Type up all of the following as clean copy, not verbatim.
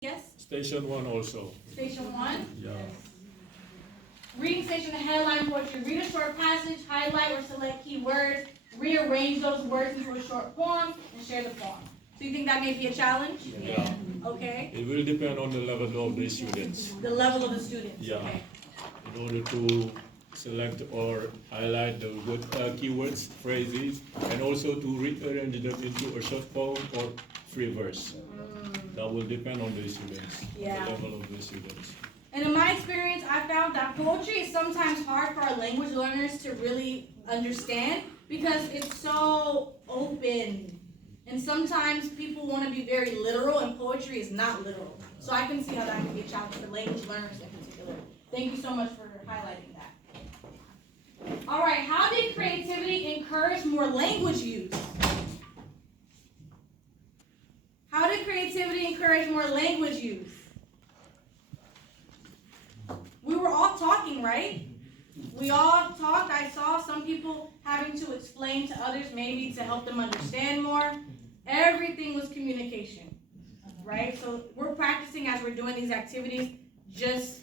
Yes? Station 1 also. Station 1? Yeah. Reading station, the headline poetry. Read a short passage, highlight or select key words, rearrange those words into a short poem, and share the poem. So you think that may be a challenge? Yeah. Okay. It will depend on the level of the students. The level of the students. Yeah. Okay. In order to select or highlight the good keywords, phrases, and also to rearrange them into a short poem or free verse. That will depend on the students, Yeah. the level of the students. And in my experience, I found that poetry is sometimes hard for our language learners to really understand because it's so open. And sometimes people want to be very literal, and poetry is not literal. So I can see how that can be a challenge for language learners in particular. Thank you so much for highlighting that. All right, how did creativity encourage more language use? How did creativity encourage more language use? We were all talking, right? We all talked. I saw some people having to explain to others, maybe to help them understand more. Everything was communication, right? So we're practicing as we're doing these activities, just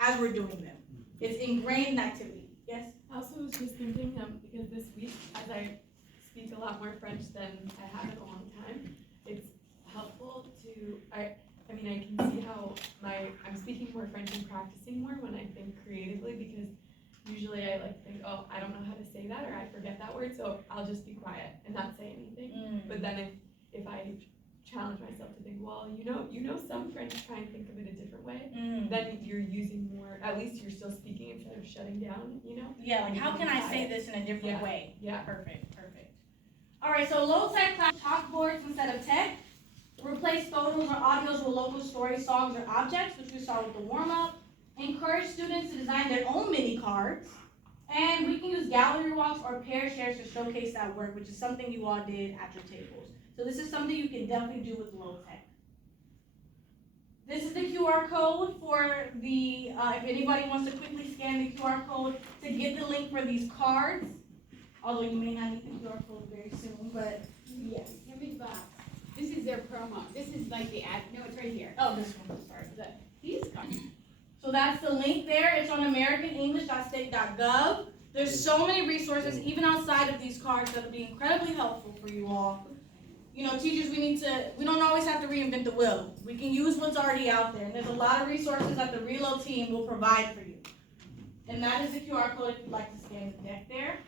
as we're doing them. It's ingrained activity. Yes? I also was just thinking, because this week, as I speak a lot more French than I have in a long time, it's helpful to, I can see how I'm speaking more French and practicing more when I think creatively, because usually I think, oh, I don't know how to say that, or I forget that word, so I'll just be quiet and not say anything. But then if I challenge myself to think, well, you know some French, try and think of it a different way, then you're using more, at least you're still speaking instead of shutting down, Yeah, like how can I say this in a different way? Yeah. Perfect. All right, so low-tech class, chalkboards instead of tech. Replace photos or audios with local stories, songs, or objects, which we saw with the warm-up. Encourage students to design their own mini cards. And we can use gallery walks or pair shares to showcase that work, which is something you all did at your tables. So this is something you can definitely do with low tech. This is the QR code for the, if anybody wants to quickly scan the QR code to get the link for these cards. Although you may not need the QR code very soon, but yes. Give me the box. This is their promo. This is like the ad. No, it's right here. Oh, this one, sorry. These cards. So that's the link there. It's on AmericanEnglish.state.gov. There's so many resources, even outside of these cards, that will be incredibly helpful for you all. You know, teachers, we don't always have to reinvent the wheel. We can use what's already out there. And there's a lot of resources that the Reload team will provide for you. And that is the QR code if you'd like to scan the deck there.